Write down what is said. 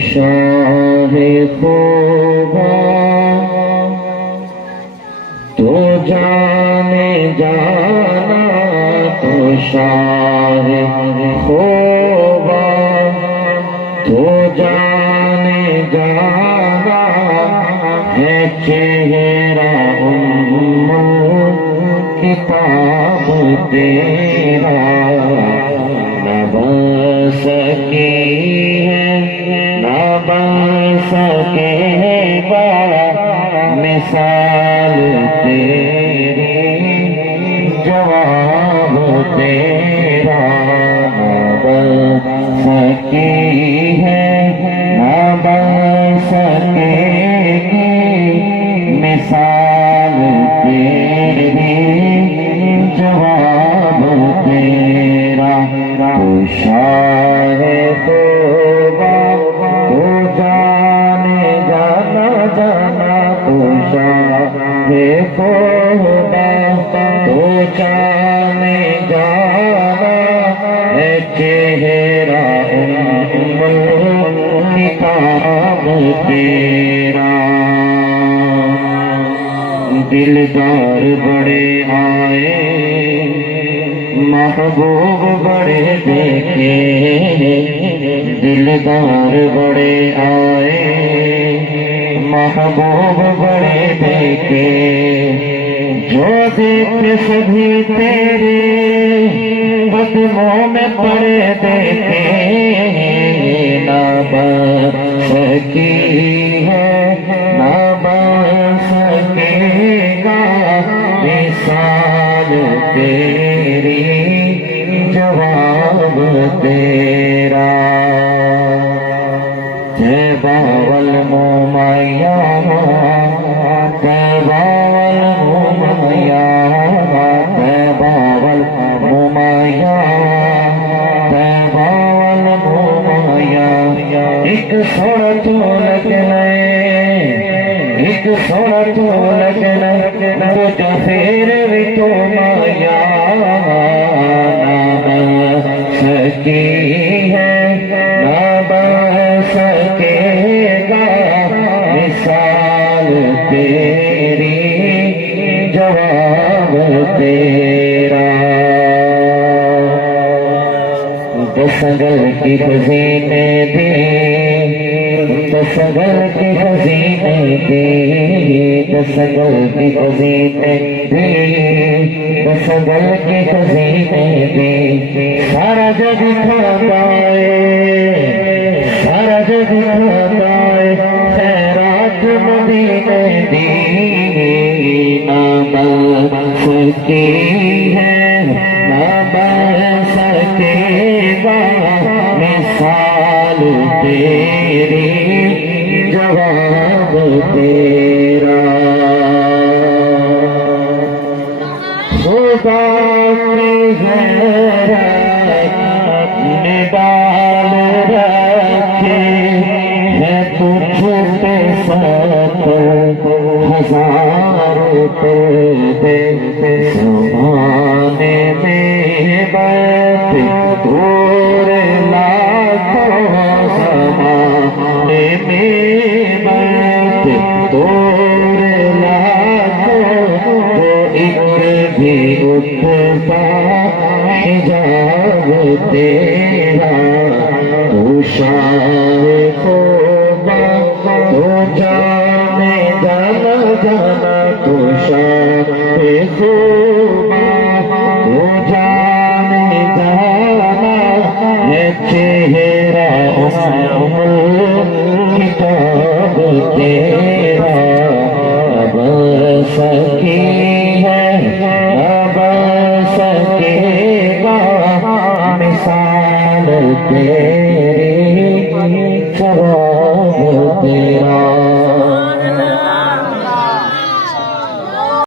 شاہ خوبا تو جانے جانا تو شاہ خوبا تو جانے جانا ہے چہرہ کتاب تیرا نہ بن سکی ہے نہ بن سکے گا مثال تیری جواب تیرا نہ بن سکی ہے نہ بن سکے گی مثال تیری جواب تیرا تو شاہ خوبا تو جانے جانا جانا تو شاہ خوبا تو جانے جانا ہے چہرہ کتاب تیرا دلدار بڑے آئے محبوب بڑے دیکھے دلدار بڑے آئے محبوب بڑے دیکھے جو دیکھے سبھی تیرے قدموں میں پڑے دیکھے نہ بن سکی ہے نہ بن سکے گا مثال تیری جواب تیرا تیبا والمومیا تیبا والمومیا تیبا والمومیا تیبا والمومیا ایک سوڑا تو لگنا ایک سوڑا تو لگنا تو جو پھر بھی تو مایا نہ بن سکی ہے نہ بن سکے گا مثال تیری جواب تیرا دسگل کی خزینے دی دسگل کی خزینے دی دسگل کی خزینے دی دسگل کی خزینے دی سارا جگ کھاتا ہے سارا جگ کھاتا ہے خیرات مدینے دی نہ بن سکی ہے نہ بن سکے گا مثال تیری جواب تیرا خدا کی غیرت نے ڈال رکھے ہے تجھ پہ 70,000 پردے زمانے میں بیت دور لاکھوں زمانے میں بیت دور لاکھوں تو ایک بھی اٹھتا حجاب تیرا تو شاہ خوبا تو جانے جانا جانا تو شاہ خوبا تو جانے جانا ہے چہرہ کتاب تیرا بن سکی ہے نہ بن سکے گا مثال تیری جواب تیرا